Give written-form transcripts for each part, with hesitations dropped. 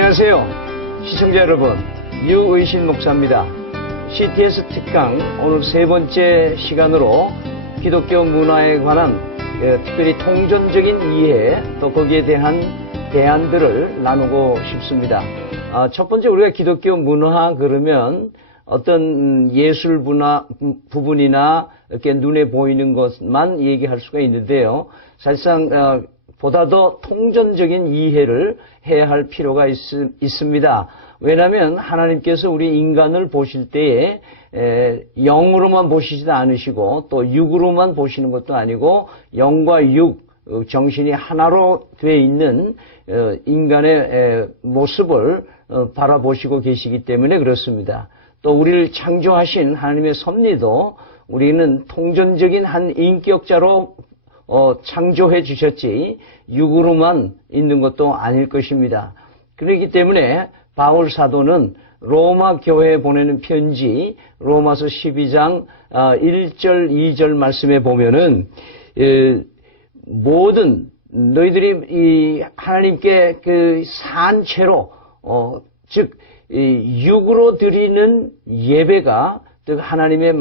안녕하세요. 시청자 여러분, 유의신 목사입니다. CTS 특강 오늘 세 번째 시간으로 기독교 문화에 관한 특별히 통전적인 이해 또 거기에 대한 대안들을 나누고 싶습니다. 첫 번째 우리가 기독교 문화 그러면 어떤 예술 부분이나 이렇게 눈에 보이는 것만 얘기할 수가 있는데요. 사실상 보다 더 통전적인 이해를 해야 할 필요가 있습니다. 왜냐하면 하나님께서 우리 인간을 보실 때에 영으로만 보시지도 않으시고 또 육으로만 보시는 것도 아니고 영과 육, 정신이 하나로 되어 있는 인간의 모습을 바라보시고 계시기 때문에 그렇습니다. 또 우리를 창조하신 하나님의 섭리도 우리는 통전적인 한 인격자로 창조해 주셨지 육으로만 있는 것도 아닐 것입니다. 그렇기 때문에 바울 사도는 로마 교회에 보내는 편지 로마서 12장 1절 2절 말씀에 보면은 모든 너희들이 이 하나님께 그 산채로 즉 육으로 드리는 예배가 하나님의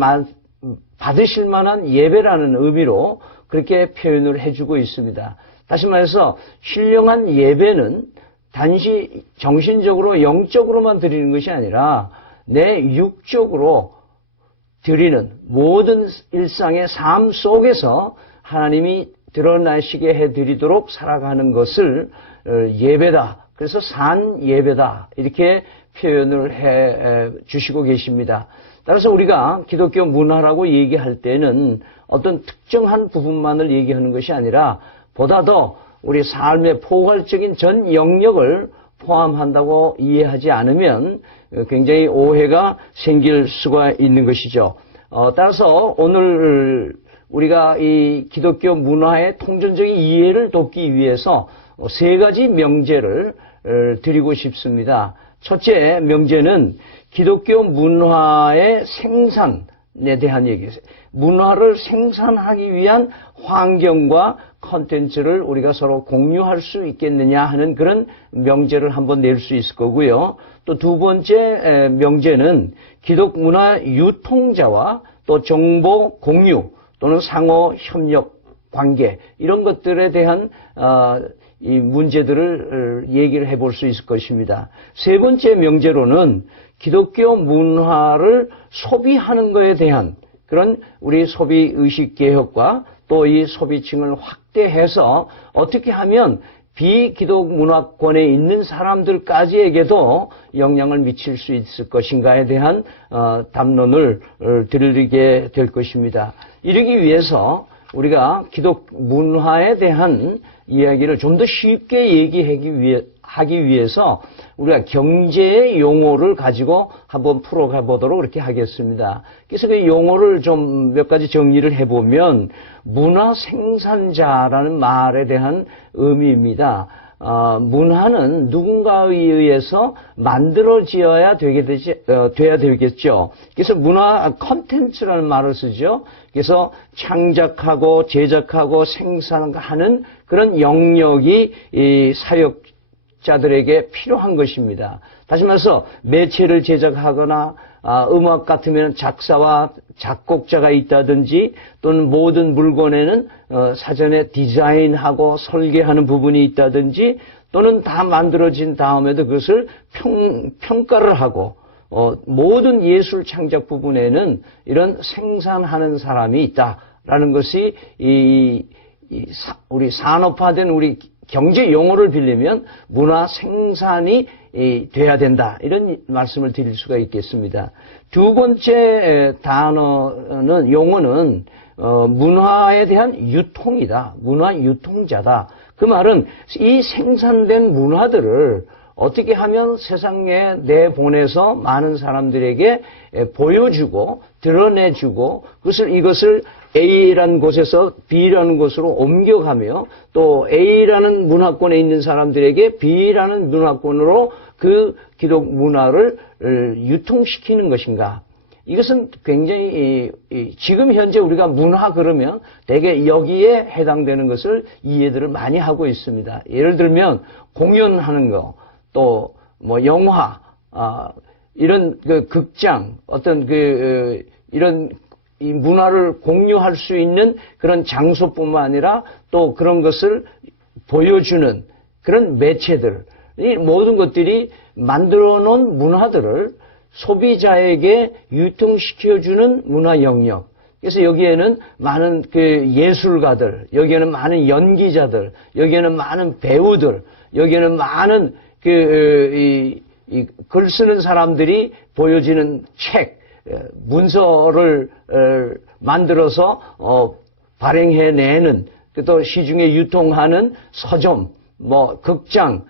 받으실 만한 예배라는 의미로 그렇게 표현을 해주고 있습니다. 다시 말해서 신령한 예배는 단지 정신적으로 영적으로만 드리는 것이 아니라 내 육적으로 드리는 모든 일상의 삶 속에서 하나님이 드러나시게 해드리도록 살아가는 것을 예배다. 그래서 산 예배다. 이렇게 표현을 해 주시고 계십니다. 따라서 우리가 기독교 문화라고 얘기할 때는 어떤 특정한 부분만을 얘기하는 것이 아니라 보다 더 우리 삶의 포괄적인 전 영역을 포함한다고 이해하지 않으면 굉장히 오해가 생길 수가 있는 것이죠. 따라서 오늘 우리가 이 기독교 문화의 통전적인 이해를 돕기 위해서 세 가지 명제를 드리고 싶습니다. 첫째 명제는 기독교 문화의 생산에 대한 얘기예요. 문화를 생산하기 위한 환경과 컨텐츠를 우리가 서로 공유할 수 있겠느냐 하는 그런 명제를 한번 낼 수 있을 거고요. 또 두 번째 명제는 기독 문화 유통자와 또 정보 공유 또는 상호 협력 관계 이런 것들에 대한 이 문제들을 얘기를 해볼 수 있을 것입니다. 세 번째 명제로는 기독교 문화를 소비하는 것에 대한 그런 우리 소비 의식 개혁과 또 이 소비층을 확대해서 어떻게 하면 비기독 문화권에 있는 사람들까지에게도 영향을 미칠 수 있을 것인가에 대한 담론을 드리게 될 것입니다. 이러기 위해서 우리가 기독 문화에 대한 이야기를 좀 더 쉽게 얘기하기 위해서 우리가 경제의 용어를 가지고 한번 풀어가 보도록 그렇게 하겠습니다. 그래서 그 용어를 좀 몇 가지 정리를 해보면 문화 생산자라는 말에 대한 의미입니다. 문화는 누군가에 의해서 만들어져야 돼야 되겠죠. 그래서 문화 컨텐츠라는 말을 쓰죠. 그래서 창작하고 제작하고 생산하는 그런 영역이 이 사역자들에게 필요한 것입니다. 다시 말해서 매체를 제작하거나 음악 같으면 작사와 작곡자가 있다든지 또는 모든 물건에는 사전에 디자인하고 설계하는 부분이 있다든지 또는 다 만들어진 다음에도 그것을 평가를 하고 모든 예술 창작 부분에는 이런 생산하는 사람이 있다라는 것이 우리 산업화된 우리 경제 용어를 빌리면 문화 생산이 돼야 된다. 이런 말씀을 드릴 수가 있겠습니다. 두 번째 용어는 문화에 대한 유통이다. 문화 유통자다. 그 말은 이 생산된 문화들을 어떻게 하면 세상에 내보내서 많은 사람들에게 보여주고 드러내주고 이것을 A라는 곳에서 B라는 곳으로 옮겨가며 또 A라는 문화권에 있는 사람들에게 B라는 문화권으로 그 기독 문화를 유통시키는 것인가. 이것은 굉장히 지금 현재 우리가 문화 그러면 대개 여기에 해당되는 것을 이해들을 많이 하고 있습니다. 예를 들면 공연하는 거, 또 뭐 영화, 이런 그 극장, 어떤 이런 이 문화를 공유할 수 있는 그런 장소뿐만 아니라 또 그런 것을 보여주는 그런 매체들, 이 모든 것들이 만들어 놓은 문화들을 소비자에게 유통시켜주는 문화 영역. 그래서 여기에는 많은 그 예술가들, 여기에는 많은 연기자들, 여기에는 많은 배우들, 여기에는 많은 글 쓰는 사람들이 보여지는 책, 문서를 만들어서 발행해내는, 또 시중에 유통하는 서점, 뭐 극장,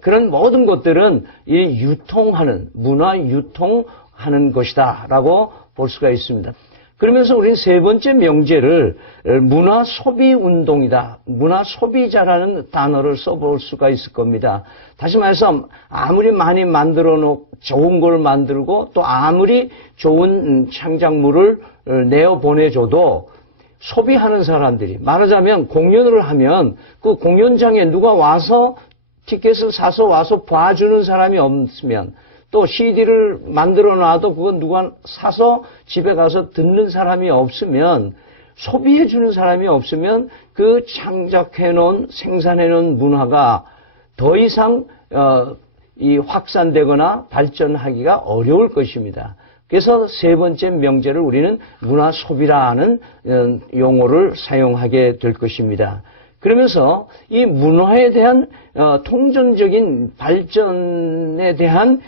그런 모든 것들은 이 유통하는, 문화 유통하는 것이다라고 볼 수가 있습니다. 그러면서 우리는 세 번째 명제를 문화 소비 운동이다, 문화 소비자라는 단어를 써볼 수가 있을 겁니다. 다시 말해서 아무리 많이 만들어 놓고 좋은 걸 만들고 또 아무리 좋은 창작물을 내어 보내줘도 소비하는 사람들이, 말하자면 공연을 하면 그 공연장에 누가 와서 티켓을 사서 와서 봐주는 사람이 없으면, 또 CD를 만들어 놔도 그건 누가 사서 집에 가서 듣는 사람이 없으면, 소비해 주는 사람이 없으면 그 창작해 놓은, 생산해 놓은 문화가 더 이상 이 확산되거나 발전하기가 어려울 것입니다. 그래서 세 번째 명제를 우리는 문화 소비라는 용어를 사용하게 될 것입니다. 그러면서 이 문화에 대한 통전적인 발전에 대한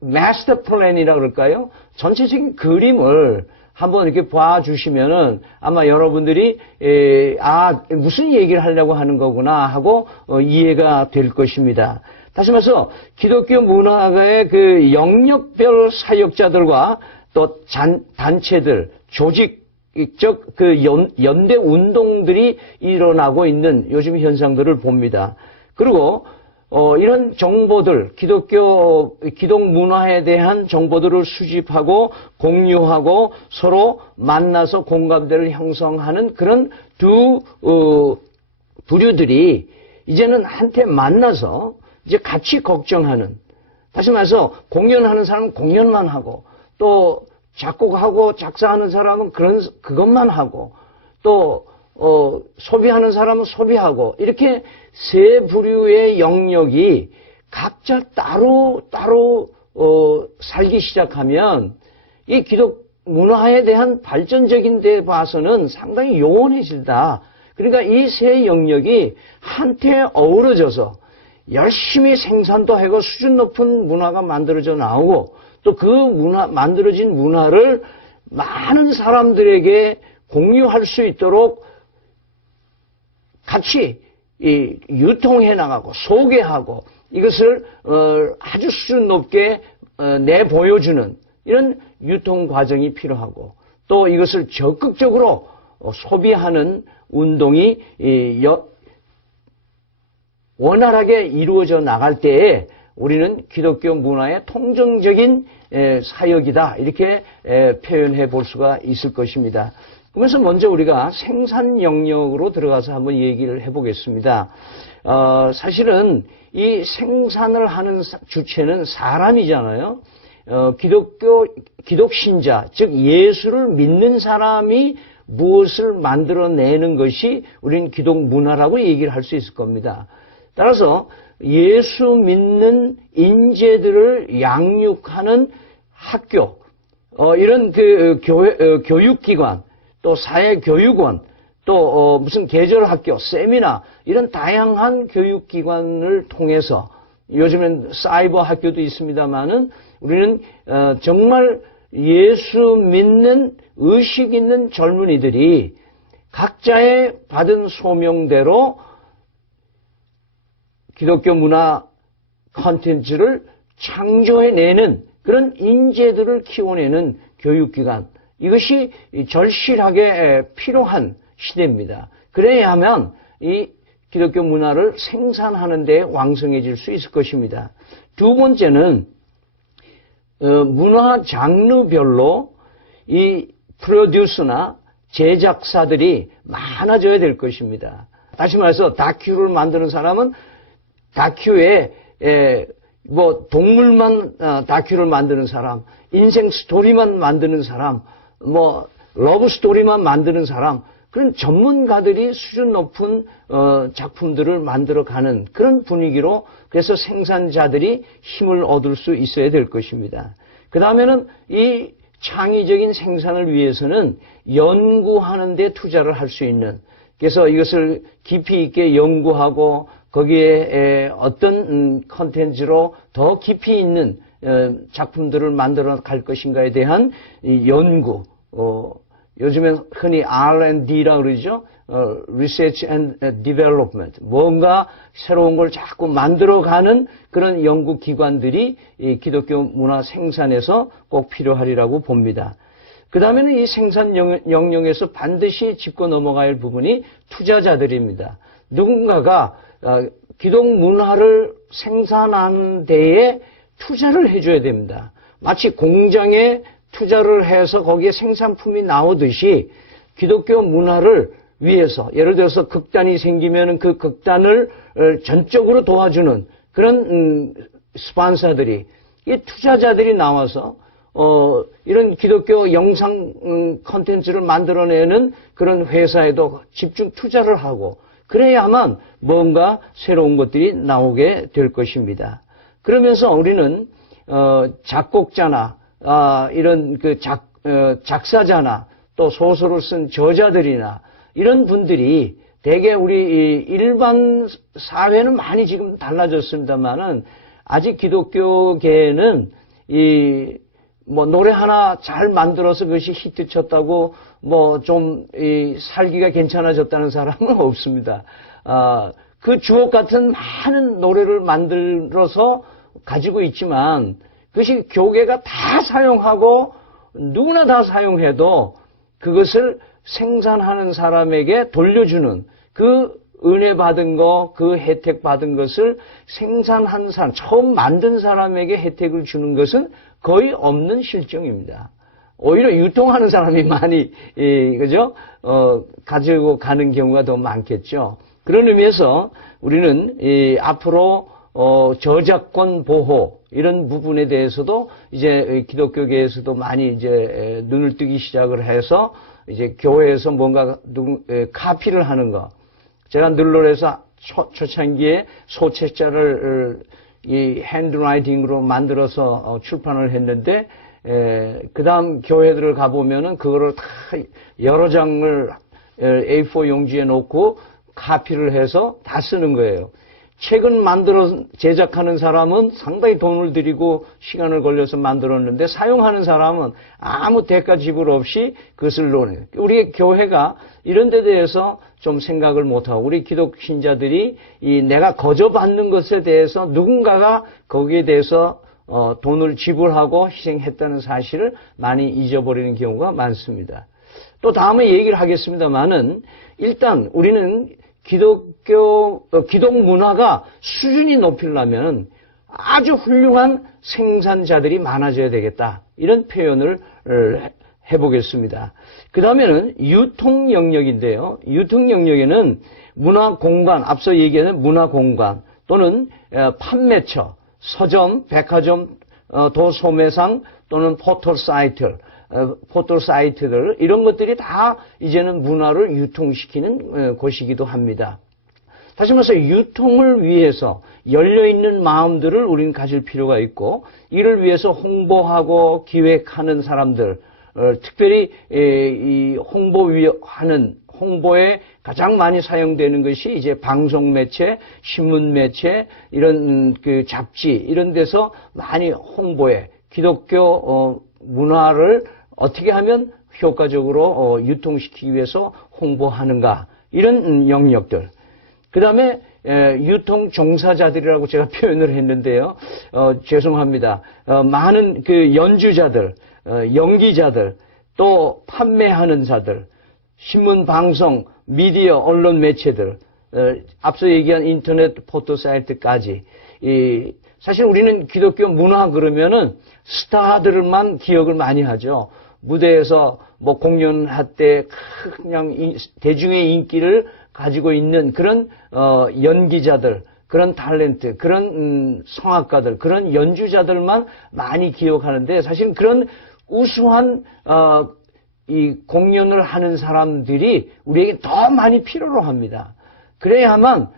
마스터 플랜이라고 그럴까요? 전체적인 그림을 한번 이렇게 봐주시면은 아마 여러분들이 무슨 얘기를 하려고 하는 거구나 하고 이해가 될 것입니다. 다시 말해서 기독교 문화의 그 영역별 사역자들과 또 단체들, 조직적 그 연대 운동들이 일어나고 있는 요즘 현상들을 봅니다. 그리고 이런 정보들, 기독 문화에 대한 정보들을 수집하고 공유하고 서로 만나서 공감대를 형성하는 그런 두 부류들이 이제는 한테 만나서 이제 같이 걱정하는, 다시 말해서 공연하는 사람은 공연만 하고, 또 작곡하고 작사하는 사람은 그것만 하고, 또 소비하는 사람은 소비하고, 이렇게 세 부류의 영역이 각자 따로 살기 시작하면 이 기독 문화에 대한 발전적인 데 봐서는 상당히 요원해진다. 그러니까 이 세 영역이 한테 어우러져서 열심히 생산도 하고 수준 높은 문화가 만들어져 나오고, 또 그 만들어진 문화를 많은 사람들에게 공유할 수 있도록 같이 유통해 나가고 소개하고 이것을 아주 수준 높게 내보여주는 이런 유통 과정이 필요하고, 또 이것을 적극적으로 소비하는 운동이 원활하게 이루어져 나갈 때에 우리는 기독교 문화의 통정적인 사역이다, 이렇게 표현해 볼 수가 있을 것입니다. 그래서 먼저 우리가 생산 영역으로 들어가서 한번 얘기를 해보겠습니다. 사실은 이 생산을 하는 주체는 사람이잖아요. 기독 신자, 즉 예수를 믿는 사람이 무엇을 만들어내는 것이 우리는 기독 문화라고 얘기를 할 수 있을 겁니다. 따라서 예수 믿는 인재들을 양육하는 학교, 이런 교육기관, 또 사회교육원, 또 무슨 계절학교, 세미나, 이런 다양한 교육기관을 통해서, 요즘엔 사이버 학교도 있습니다만은 우리는 정말 예수 믿는 의식 있는 젊은이들이 각자의 받은 소명대로 기독교 문화 콘텐츠를 창조해내는 그런 인재들을 키워내는 교육기관, 이것이 절실하게 필요한 시대입니다. 그래야만 이 기독교 문화를 생산하는 데 왕성해질 수 있을 것입니다. 두 번째는 문화 장르별로 이 프로듀서나 제작사들이 많아져야 될 것입니다. 다시 말해서 다큐를 만드는 사람은 다큐에 뭐 동물만 다큐를 만드는 사람, 인생 스토리만 만드는 사람, 뭐 러브 스토리만 만드는 사람, 그런 전문가들이 수준 높은 작품들을 만들어가는 그런 분위기로, 그래서 생산자들이 힘을 얻을 수 있어야 될 것입니다. 그 다음에는 이 창의적인 생산을 위해서는 연구하는 데 투자를 할 수 있는, 그래서 이것을 깊이 있게 연구하고 거기에 어떤 컨텐츠로 더 깊이 있는 작품들을 만들어 갈 것인가에 대한 연구, 요즘엔 흔히 R&D라고 그러죠. Research and Development. 뭔가 새로운 걸 자꾸 만들어가는 그런 연구기관들이 이 기독교 문화 생산에서 꼭 필요하리라고 봅니다. 그 다음에는 이 생산 영역에서 반드시 짚고 넘어가야 할 부분이 투자자들입니다. 누군가가 기독 문화를 생산하는 데에 투자를 해줘야 됩니다. 마치 공장에 투자를 해서 거기에 생산품이 나오듯이 기독교 문화를 위해서, 예를 들어서 극단이 생기면 그 극단을 전적으로 도와주는 그런 스폰서들이, 이 투자자들이 나와서 이런 기독교 영상 콘텐츠를 만들어내는 그런 회사에도 집중 투자를 하고, 그래야만 뭔가 새로운 것들이 나오게 될 것입니다. 그러면서 우리는 작곡자나 이런 그 작사자나 또 소설을 쓴 저자들이나 이런 분들이 대개 우리 일반 사회는 많이 지금 달라졌습니다만은 아직 기독교계에는 뭐 노래 하나 잘 만들어서 그것이 히트 쳤다고 뭐 좀 살기가 괜찮아졌다는 사람은 없습니다. 그 주옥 같은 많은 노래를 만들어서 가지고 있지만 그것이 교계가 다 사용하고 누구나 다 사용해도 그것을 생산하는 사람에게 돌려주는, 그 은혜 받은 거, 그 혜택 받은 것을 생산한 사람, 처음 만든 사람에게 혜택을 주는 것은 거의 없는 실정입니다. 오히려 유통하는 사람이 많이 그죠? 가지고 가는 경우가 더 많겠죠. 그런 의미에서 우리는 앞으로 저작권 보호 이런 부분에 대해서도 이제 기독교계에서도 많이 이제 눈을 뜨기 시작을 해서 이제 교회에서 뭔가 카피를 하는 거. 제가 늘로에서 초창기에 소책자를 이 핸드라이팅으로 만들어서 출판을 했는데, 그 다음 교회들을 가보면은 그거를 다 여러 장을 A4 용지에 놓고 카피를 해서 다 쓰는 거예요. 책은 만들어 제작하는 사람은 상당히 돈을 들이고 시간을 걸려서 만들었는데 사용하는 사람은 아무 대가 지불 없이 그것을 논해요. 우리 교회가 이런 데 대해서 좀 생각을 못하고, 우리 기독 신자들이 내가 거저받는 것에 대해서 누군가가 거기에 대해서 돈을 지불하고 희생했다는 사실을 많이 잊어버리는 경우가 많습니다. 또 다음에 얘기를 하겠습니다만은, 일단 우리는 기독 문화가 수준이 높이려면 아주 훌륭한 생산자들이 많아져야 되겠다. 이런 표현을 해보겠습니다. 그 다음에는 유통 영역인데요. 유통 영역에는 문화 공간, 앞서 얘기한 문화 공간 또는 판매처, 서점, 백화점, 도소매상 또는 포털 사이트들 이런 것들이 다 이제는 문화를 유통시키는 곳이기도 합니다. 다시 말해서 유통을 위해서 열려있는 마음들을 우리는 가질 필요가 있고, 이를 위해서 홍보하고 기획하는 사람들, 특별히 이 홍보에 가장 많이 사용되는 것이 이제 방송 매체, 신문 매체, 이런 그 잡지 이런 데서 많이 홍보해 기독교 문화를 어떻게 하면 효과적으로 유통시키기 위해서 홍보하는가, 이런 영역들. 그 다음에 유통 종사자들이라고 제가 표현을 했는데요. 죄송합니다. 많은 그 연주자들, 연기자들, 또 판매하는 자들, 신문, 방송, 미디어, 언론 매체들, 앞서 얘기한 인터넷 포토 사이트까지. 사실 우리는 기독교 문화 그러면은 스타들만 기억을 많이 하죠. 무대에서 뭐 공연할 때 그냥 대중의 인기를 가지고 있는 그런 연기자들, 그런 탤런트, 그런 성악가들, 그런 연주자들만 많이 기억하는데 사실 그런 우수한 이 공연을 하는 사람들이 우리에게 더 많이 필요로 합니다. 그래야만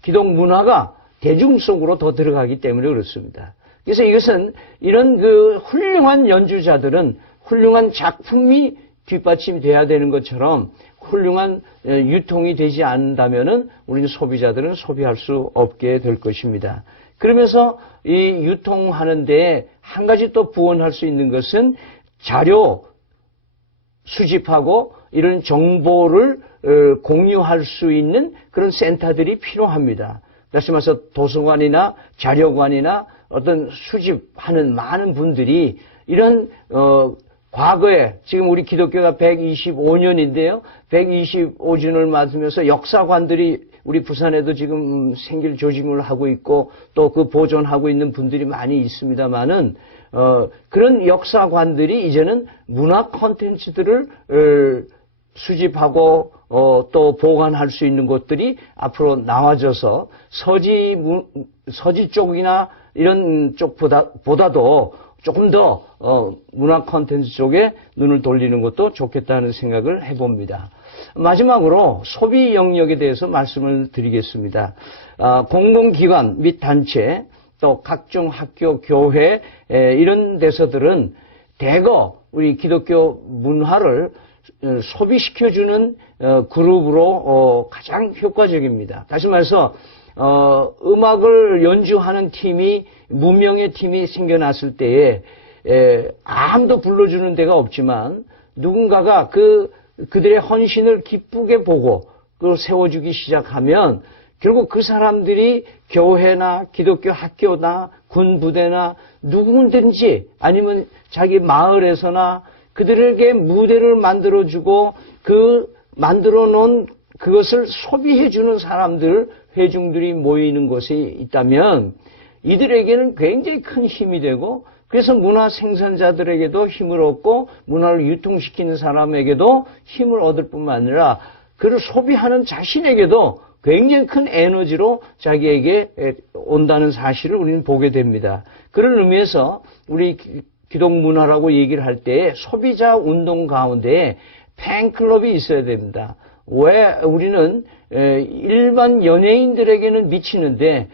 기독 문화가 대중 속으로 더 들어가기 때문에 그렇습니다. 그래서 이것은 이런 그 훌륭한 연주자들은 훌륭한 작품이 뒷받침돼야 되는 것처럼 훌륭한 유통이 되지 않는다면은 우리는 소비자들은 소비할 수 없게 될 것입니다. 그러면서 이 유통하는 데에 한 가지 또 부원할 수 있는 것은 자료 수집하고 이런 정보를 공유할 수 있는 그런 센터들이 필요합니다. 다시 말해서 도서관이나 자료관이나 어떤 수집하는 많은 분들이 이런 과거에 지금 우리 기독교가 125년인데요. 125주년을 맞으면서 역사관들이 우리 부산에도 지금 생길 조직을 하고 있고 또 그 보존하고 있는 분들이 많이 있습니다만은 그런 역사관들이 이제는 문화 콘텐츠들을 수집하고 또 보관할 수 있는 곳들이 앞으로 나와져서 서지 쪽이나 이런 쪽보다도 조금 더 문화 콘텐츠 쪽에 눈을 돌리는 것도 좋겠다는 생각을 해봅니다. 마지막으로 소비 영역에 대해서 말씀을 드리겠습니다. 공공기관 및 단체 또 각종 학교, 교회 이런 데서들은 대거 우리 기독교 문화를 소비시켜주는 그룹으로 가장 효과적입니다. 다시 말해서 음악을 연주하는 팀이 무명의 팀이 생겨났을 때에 아무도 불러주는 데가 없지만 누군가가 그들의 헌신을 기쁘게 보고 그걸 세워주기 시작하면 결국 그 사람들이 교회나 기독교 학교나 군부대나 누구든지 아니면 자기 마을에서나 그들에게 무대를 만들어주고 그 만들어 놓은 그것을 소비해주는 사람들, 회중들이 모이는 곳이 있다면 이들에게는 굉장히 큰 힘이 되고 그래서 문화 생산자들에게도 힘을 얻고 문화를 유통시키는 사람에게도 힘을 얻을 뿐만 아니라 그를 소비하는 자신에게도 굉장히 큰 에너지로 자기에게 온다는 사실을 우리는 보게 됩니다. 그런 의미에서 우리 기독 문화라고 얘기를 할 때 소비자 운동 가운데 팬클럽이 있어야 됩니다. 왜 우리는 일반 연예인들에게는 미치는데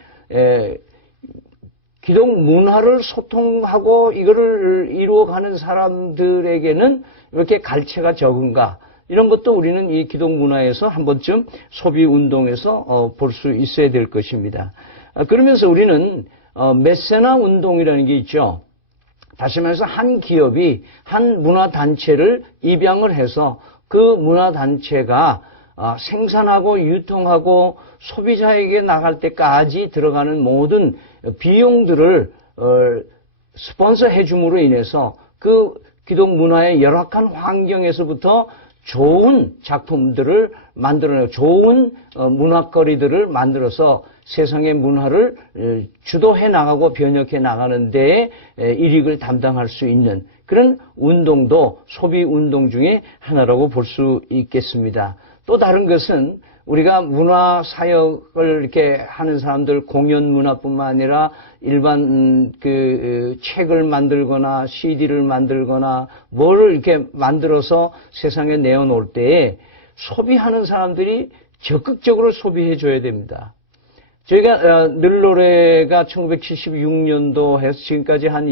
기독 문화를 소통하고 이거를 이루어가는 사람들에게는 이렇게 갈채가 적은가? 이런 것도 우리는 이 기독 문화에서 한 번쯤 소비 운동에서 볼 수 있어야 될 것입니다. 그러면서 우리는 메세나 운동이라는 게 있죠. 다시 말해서 한 기업이 한 문화 단체를 입양을 해서 그 문화 단체가 생산하고 유통하고 소비자에게 나갈 때까지 들어가는 모든 비용들을 스폰서 해줌으로 인해서 그 기독 문화의 열악한 환경에서부터 좋은 작품들을 만들어내고 좋은 문화거리들을 만들어서 세상의 문화를 주도해 나가고 변혁해 나가는 데에 일익을 담당할 수 있는 그런 운동도 소비 운동 중에 하나라고 볼 수 있겠습니다. 또 다른 것은 우리가 문화 사역을 이렇게 하는 사람들 공연 문화뿐만 아니라 일반 책을 만들거나 CD를 만들거나 뭐를 이렇게 만들어서 세상에 내어놓을 때에 소비하는 사람들이 적극적으로 소비해 줘야 됩니다. 저희가 늘노래가 1976년도 해서 지금까지 한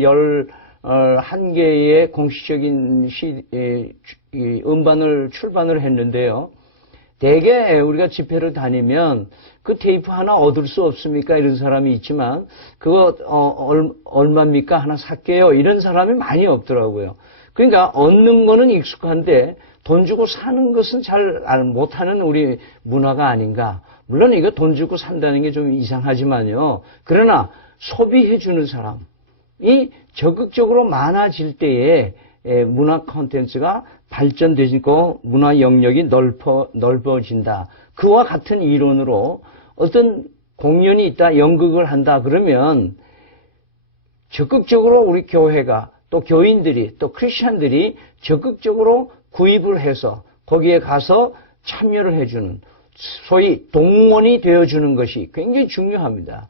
11개의 공식적인 음반을 출반을 했는데요. 대개 우리가 집회를 다니면 그 테이프 하나 얻을 수 없습니까? 이런 사람이 있지만 그거 얼마입니까? 하나 살게요. 이런 사람이 많이 없더라고요. 그러니까 얻는 거는 익숙한데 돈 주고 사는 것은 잘 못하는 우리 문화가 아닌가. 물론 이거 돈 주고 산다는 게 좀 이상하지만요. 그러나 소비해 주는 사람이 적극적으로 많아질 때에 문화 콘텐츠가 발전되고 문화 영역이 넓어진다. 그와 같은 이론으로 어떤 공연이 있다, 연극을 한다 그러면 적극적으로 우리 교회가 또 교인들이 또 크리스천들이 적극적으로 구입을 해서 거기에 가서 참여를 해주는 소위 동원이 되어주는 것이 굉장히 중요합니다.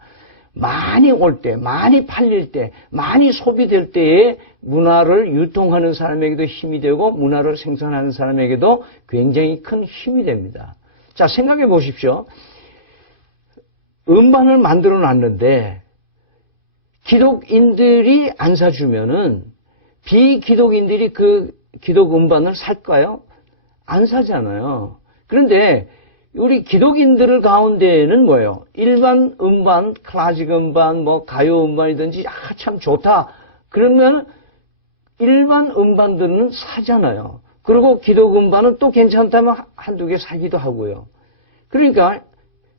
많이 올 때, 많이 팔릴 때, 많이 소비될 때에 문화를 유통하는 사람에게도 힘이 되고 문화를 생산하는 사람에게도 굉장히 큰 힘이 됩니다. 자, 생각해 보십시오. 음반을 만들어 놨는데 기독인들이 안 사주면은 비기독인들이 그 기독 음반을 살까요? 안 사잖아요. 그런데 우리 기독인들 가운데에는 뭐예요? 일반 음반, 클래식 음반, 뭐 가요 음반이든지 참 좋다. 그러면 일반 음반들은 사잖아요. 그리고 기독 음반은 또 괜찮다면 한두 개 사기도 하고요. 그러니까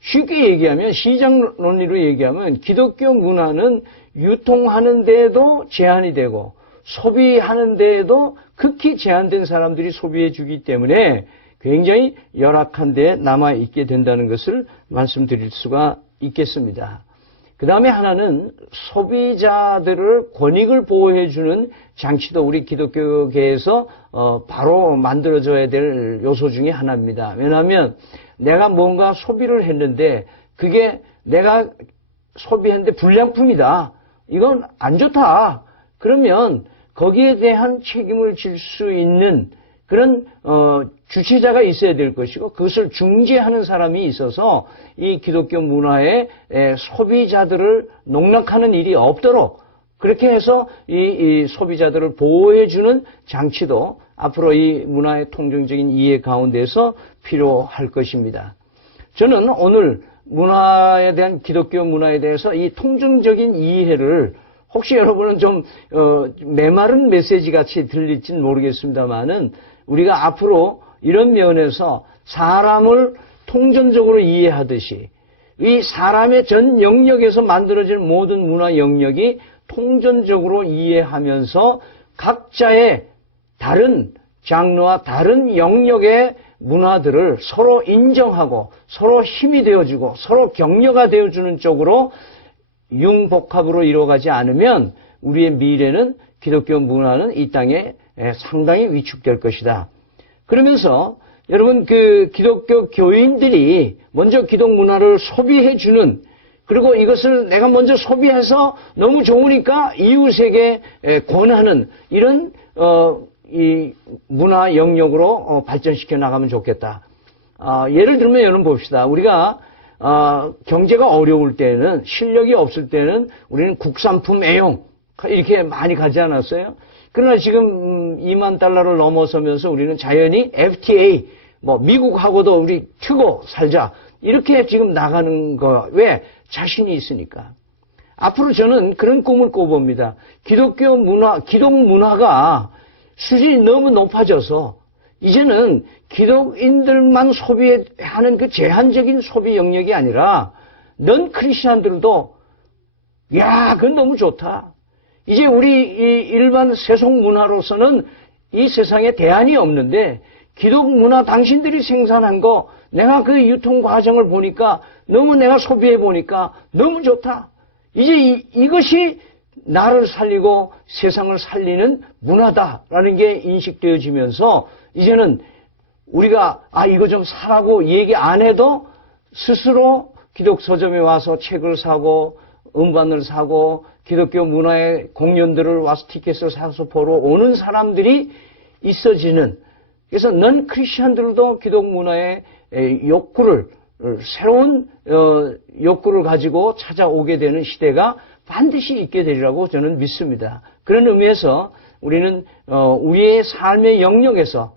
쉽게 얘기하면 시장 논리로 얘기하면 기독교 문화는 유통하는 데에도 제한이 되고 소비하는 데에도 극히 제한된 사람들이 소비해 주기 때문에 굉장히 열악한 데에 남아있게 된다는 것을 말씀드릴 수가 있겠습니다. 그 다음에 하나는 소비자들을 권익을 보호해주는 장치도 우리 기독교계에서 바로 만들어져야 될 요소 중에 하나입니다. 왜냐하면 내가 뭔가 소비를 했는데 그게 내가 소비했는데 불량품이다. 이건 안 좋다. 그러면 거기에 대한 책임을 질 수 있는 그런 주체자가 있어야 될 것이고 그것을 중재하는 사람이 있어서 이 기독교 문화의 소비자들을 농락하는 일이 없도록 그렇게 해서 이 소비자들을 보호해주는 장치도 앞으로 이 문화의 통정적인 이해 가운데서 필요할 것입니다. 저는 오늘 문화에 대한 기독교 문화에 대해서 이 통정적인 이해를 혹시 여러분은 좀 메마른 메시지 같이 들릴지는 모르겠습니다만은 우리가 앞으로 이런 면에서 사람을 통전적으로 이해하듯이 이 사람의 전 영역에서 만들어진 모든 문화 영역이 통전적으로 이해하면서 각자의 다른 장르와 다른 영역의 문화들을 서로 인정하고 서로 힘이 되어주고 서로 격려가 되어주는 쪽으로 융복합으로 이루어가지 않으면 우리의 미래는 기독교 문화는 이 땅에 상당히 위축될 것이다. 그러면서 여러분 그 기독교 교인들이 먼저 기독 문화를 소비해주는 그리고 이것을 내가 먼저 소비해서 너무 좋으니까 이웃에게 권하는 이런 이 문화 영역으로 발전시켜 나가면 좋겠다. 예를 들면 여러분 봅시다. 우리가 경제가 어려울 때는 실력이 없을 때는 우리는 국산품 애용 이렇게 많이 가지 않았어요? 그러나 지금 2만 달러를 넘어서면서 우리는 자연히 FTA 뭐 미국하고도 우리 트고 살자 이렇게 지금 나가는 거 왜? 자신이 있으니까. 앞으로 저는 그런 꿈을 꿔봅니다. 기독교 문화, 기독 문화가 수준이 너무 높아져서 이제는 기독인들만 소비하는 그 제한적인 소비 영역이 아니라 넌 크리스천들도 야, 그건 너무 좋다. 이제 우리 이 일반 세속 문화로서는 이 세상에 대안이 없는데 기독 문화 당신들이 생산한 거 내가 그 유통 과정을 보니까 너무 내가 소비해 보니까 너무 좋다. 이제 이것이 나를 살리고 세상을 살리는 문화다라는 게 인식되어지면서 이제는 우리가 이거 좀 사라고 얘기 안 해도 스스로 기독 서점에 와서 책을 사고 음반을 사고 기독교 문화의 공연들을 와서 티켓을 사서 보러 오는 사람들이 있어지는 그래서 넌 크리스천들도 기독 문화의 욕구를 새로운 욕구를 가지고 찾아오게 되는 시대가 반드시 있게 되리라고 저는 믿습니다. 그런 의미에서 우리는 우리의 삶의 영역에서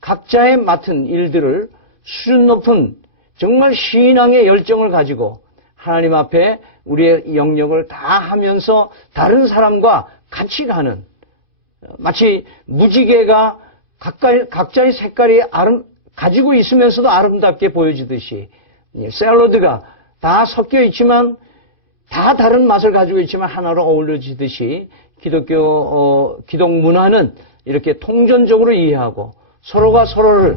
각자의 맡은 일들을 수준 높은 정말 신앙의 열정을 가지고 하나님 앞에 우리의 영역을 다 하면서 다른 사람과 같이 가는 마치 무지개가 각자의 색깔이 가지고 있으면서도 아름답게 보여지듯이 샐러드가 다 섞여 있지만 다 다른 맛을 가지고 있지만 하나로 어우러지듯이 기독 문화는 이렇게 통전적으로 이해하고 서로가 서로를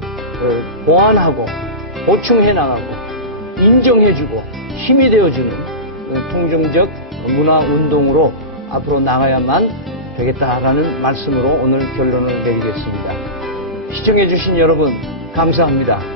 보완하고 보충해 나가고 인정해주고 힘이 되어주는 통정적 문화 운동으로 앞으로 나가야만 되겠다라는 말씀으로 오늘 결론을 내리겠습니다. 시청해 주신 여러분 감사합니다.